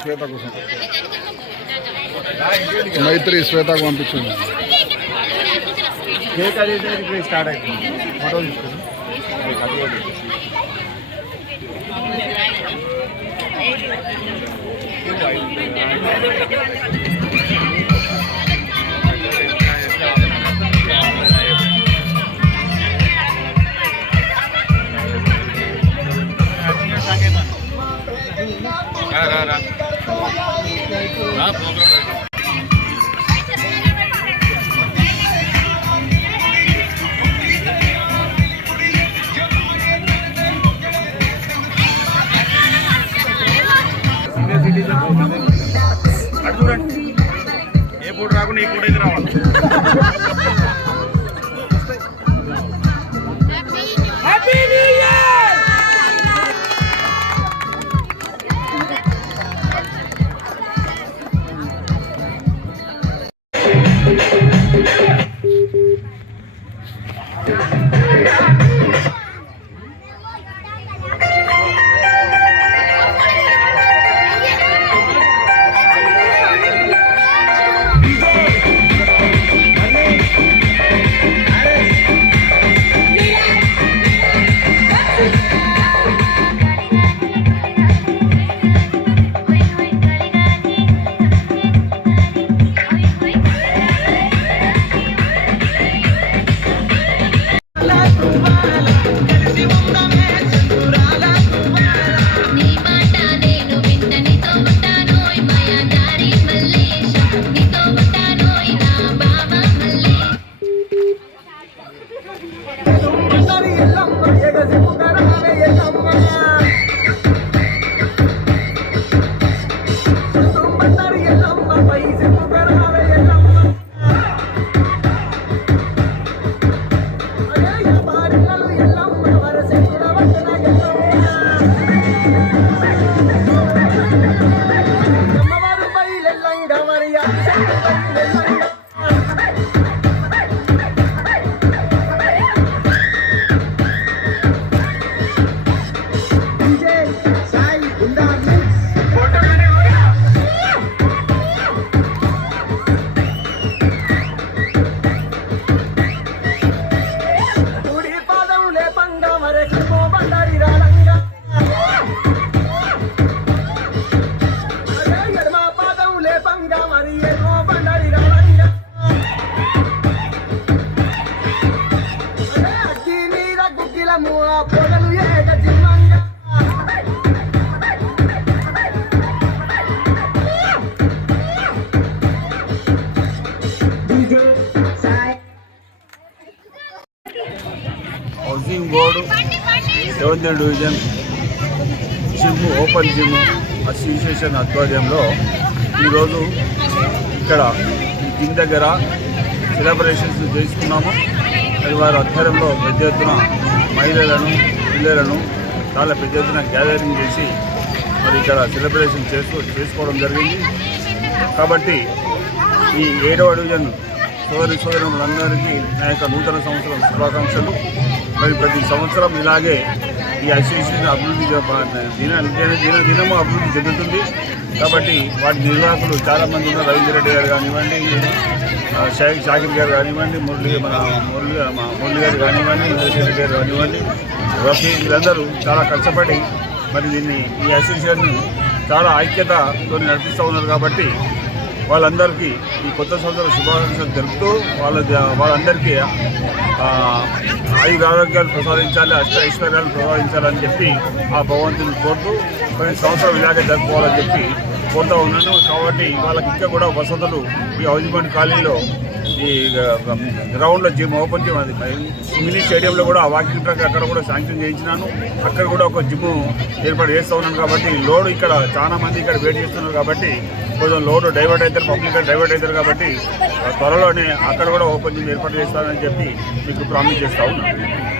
శ్వేత కోసం మైత్రి శ్వేతకు పంపించండి. కేక్ అది స్టార్ట్ అవుతుంది. ఫోటో తీసుకుని చూడండి ఏ పూట రాకుండా ఈ పూట అయితే రావాలి. Housing board 7th division gym open gym association ఆధ్వర్యంలో ఈరోజు ఇక్కడ జిమ్ దగ్గర సెలబ్రేషన్స్ చేసుకున్నాము. అది వారి ఆధ్వర్యంలో పెద్ద ఎత్తున మహిళలను పిల్లలను చాలా పెద్ద ఎత్తున గ్యాదరింగ్ చేసి మరి ఇక్కడ సెలబ్రేషన్ చేసుకోవడం జరిగింది. కాబట్టి ఈ 7వ డివిజన్ సోదరులందరికీ నా యొక్క నూతన సంవత్సరం శుభాకాంక్షలు. మరి ప్రతి సంవత్సరం ఇలాగే ఈ అసోసియేషన్ అభివృద్ధి దినము అభివృద్ధి చెందుతుంది. కాబట్టి వాటి నిర్వాహకులు చాలామంది ఉన్నారు. రవీంద్ర రెడ్డి గారు కానివ్వండి, షాకిర్ గారు కానివ్వండి, మురళి గారు కానివ్వండి, రెడ్డి గారు కానివ్వండి, రఫీ, వీళ్ళందరూ చాలా కష్టపడి మరి దీన్ని ఈ అసోసియేషన్ చాలా ఐక్యతతో నడిపిస్తూ ఉన్నారు. కాబట్టి వాళ్ళందరికీ ఈ కొత్త సంవత్సరం శుభాకాంక్షలు తెలుపుతూ వాళ్ళందరికీ ఆరోగ్యాలు ప్రసాదించాలి, ఐశ్వర్యాలు ప్రసాదించాలని చెప్పి ఆ భగవంతుని కోరుతూ కొన్ని సంవత్సరం ఇలాగే జరుపుకోవాలని చెప్పి కోరుతూ ఉన్నాను. కాబట్టి వాళ్ళకి ఇంకా కూడా వసతులు ఈ హౌజింగ్ కాలనీలో ఈ గ్రౌండ్లో జిమ్ ఓపెన్ జిమ్ అది మినీ స్టేడియంలో కూడా వాకింగ్ ట్రాక్ అక్కడ కూడా శాంక్షన్ చేయించినాను. అక్కడ కూడా ఒక జిమ్ ఏర్పాటు చేస్తూ ఉన్నాను. కాబట్టి లోడ్ ఇక్కడ చాలా మంది ఇక్కడ వెయిట్ చేస్తున్నారు. కాబట్టి కొంచెం లోడ్ డైవర్ట్ అవుతారు, పబ్లిక్ డైవర్ట్ అవుతారు. కాబట్టి త్వరలోనే అక్కడ కూడా ఓపెన్ జిమ్ ఏర్పాటు చేస్తానని చెప్పి మీకు ప్రామిస్ చేస్తూ ఉన్నాను.